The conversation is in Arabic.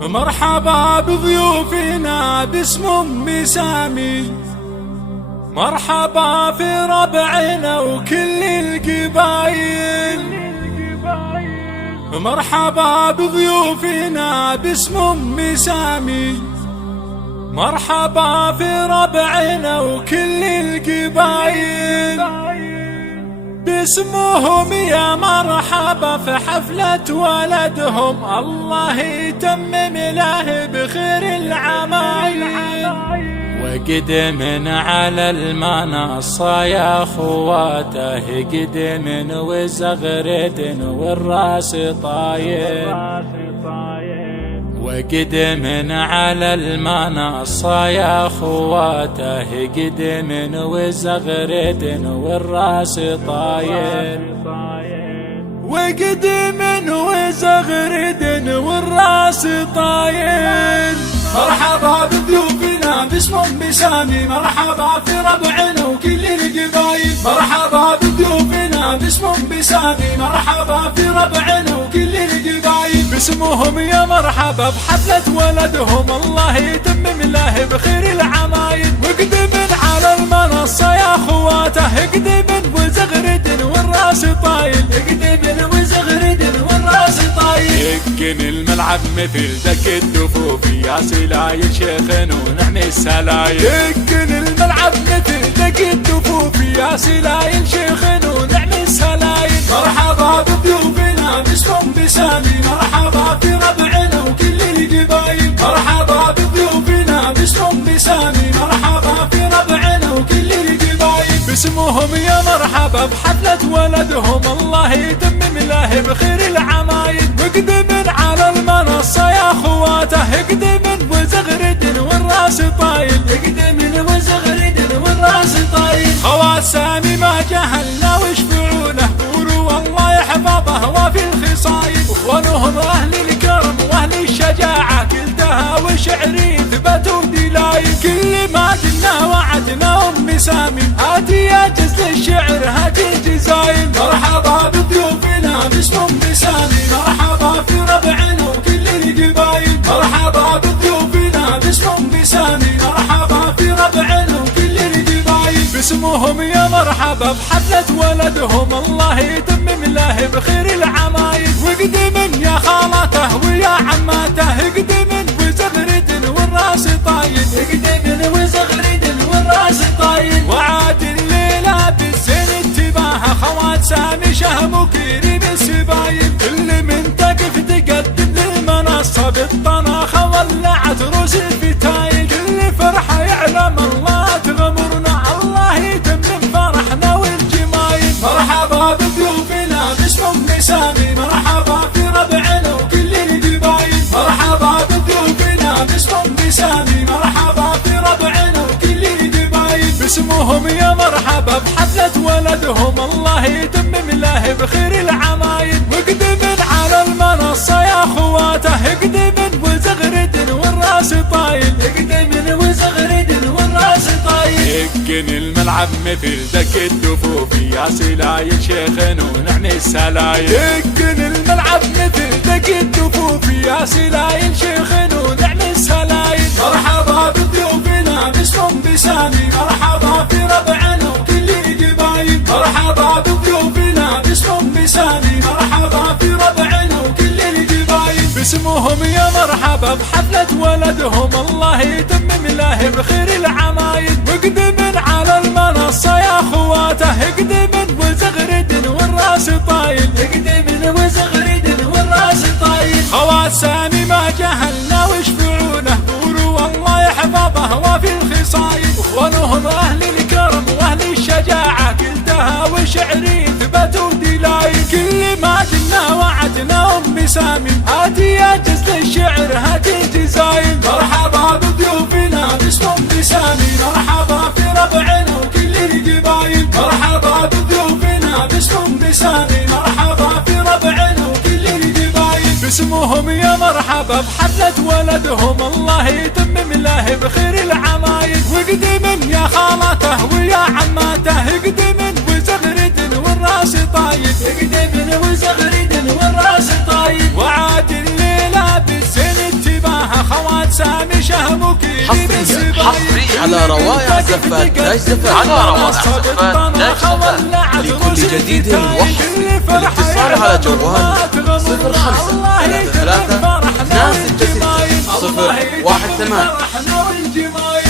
مرحبا بضيوفنا باسم أم سامي، مرحبا في ربعنا وكل القبايل. مرحبا بضيوفنا باسم أم سامي، مرحبا في ربعنا وكل القبايل. باسمهم يا مرحبا في حفلة ولدهم، الله يتمم له بخير العمايل. وقدم على المنصة يا اخواته، قدم وزغرد والراس طاير. وقدم على المنصة يا اخواته، قدم وزغرد والراس طاير. وقدم وزغرد والراس طاير. مرحبا بضيوفنا باسم أم سامي، مرحبا في ربعنا وكل القبايل. مرحبا بضيوفنا باسم أم سامي، مرحبا في ربعنا وكل القبايل. باسمهم يا مرحبا بحفلة ولدهم، الله يتمم له بخير العمايل. وقدم على المنصة يا اخواته، قدم وزغرد والراس طايل. قدم وزغرد والراس طايل. يمكن الملعب مثل دك الدفوف يا سلايل شيخ ونعم السلايل. يمكن الملعب مثل دك الدفوف يا سلايل شيخ ونعم السلايل. مرحبا بضيوفنا باسم أم سامي، مرحبا في ربعنا وكل القبايل. مرحبا بضيوفنا باسم أم سامي، مرحبا في ربعنا وكل القبايل. باسمهم يا مرحبا بحفلة ولدهم، الله يتمم له بخير العمايل. وقدم على المنصة يا اخواته، قدم وزغرد والراس طايل. قدم وزغرد والراس طايل. خوات سامي ما جهلنا وشفعونه، قولوا الله يحفظه وفي الخصايل. اخوانهم اهل الكرم واهل الشجاعة، قلتها وشعري ثبتوا دلايل. كل ما دنا وعدنا أم سامي، هاتي يا جزل الشعر هاتي الجزايل. مرحبا بضيوفنا باسم أم سامي، مرحبا في ربعنا وكل القبايل. مرحبا بضيوفنا باسم أم سامي، مرحبا في ربعنا وكل القبايل. باسمهم يا مرحبا بحفلة ولدهم، الله يتمم له بخير العمايل. وقدم يا خالته ويا عماته، قدم وزغرد والراس طايل. قدم وزغرد والراس طايل. وعاد الليلة بالزين انتباه، خوات سامي شهم وكريم السبايل. اللي من تقف تقدم للمنصة بالطناخة ولعت روس الفتايل. كل فرحة يعلم الله تغمرنا، الله يتمم فرحنا والجمايل. مرحبا بضيوفنا باسم أم سامي، مرحبا في ربعنا وكل القبايل. مرحبا بضيوفنا باسم أم سامي، مرحبا في ربعنا وكل القبايل. باسمهم يا مرحبا بحفلة ولدهم، الله يتمم له بخير العمايل. وقدم على المنصة يا اخواته، قدم وزغرد والراس طايل. قدم وزغرد والراس طايل. يمكن الملعب مثل دك الدفوف يا سلايل شيخ ونعم السلايل. يمكن الملعب مثل دك الدفوف يا سلايل شيخ ونعم السلايل. مرحبا بضيوفنا باسم أم سامي، مرحبا في ربعنا وكل القبايل. مرحبا بضيوفنا باسم أم سامي، مرحبا في ربعنا وكل القبايل. باسمهم يا مرحبا بحفلة ولدهم، الله يتمم له بخير العمايل. وقدم على المنصة يا اخواته، قدم وزغرد والراس طايل. قدم وزغرد والراس طايل. خوات سامي ما جهلنا وشفعونه، قولوا الله يحفظه وفي الخصايل. اخوانهم اهل الكرم واهل الشجاعة، قلتها وشعري ثبتوا دلايل. كل ما دنا وعدنا أم سامي، هاتي يا جزل الشعر هاتي الجزايل. مرحبا بضيوفنا باسم أم سامي، مرحبا في ربعنا وكل القبايل. مرحبا بضيوفنا باسم أم سامي، مرحبا في ربعنا وكل القبايل. باسمهم يا مرحبا بحفلة ولدهم، الله يتمم له بخير العمايل. وقدم يا خالته ويا عماته، قدم وزغرد والراس طايل. قدم وزغرد والراس طايل. وعاد الليلة بالزين انتباه، حصريا على روائع زفات تاج زفات لكل جديد وحصري الاتصال على جوال 05 33 266 018.